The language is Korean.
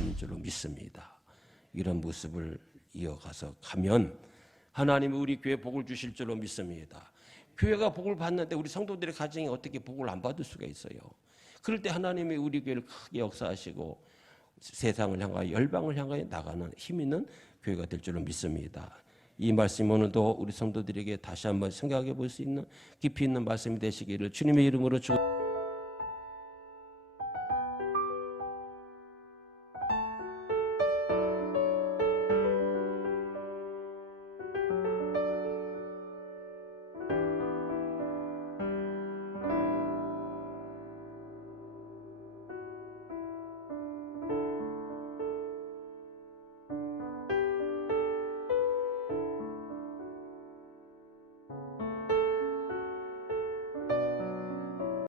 참 줄로 믿습니다. 이런 모습을 이어가서 가면 하나님이 우리 교회 복을 주실 줄로 믿습니다. 교회가 복을 받는데 우리 성도들의 가정이 어떻게 복을 안 받을 수가 있어요. 그럴 때 하나님이 우리 교회를 크게 역사하시고 세상을 향하여 열방을 향하여 나가는 힘 있는 교회가 될 줄로 믿습니다. 이 말씀 오늘도 우리 성도들에게 다시 한번 생각해 볼 수 있는 깊이 있는 말씀이 되시기를 주님의 이름으로 축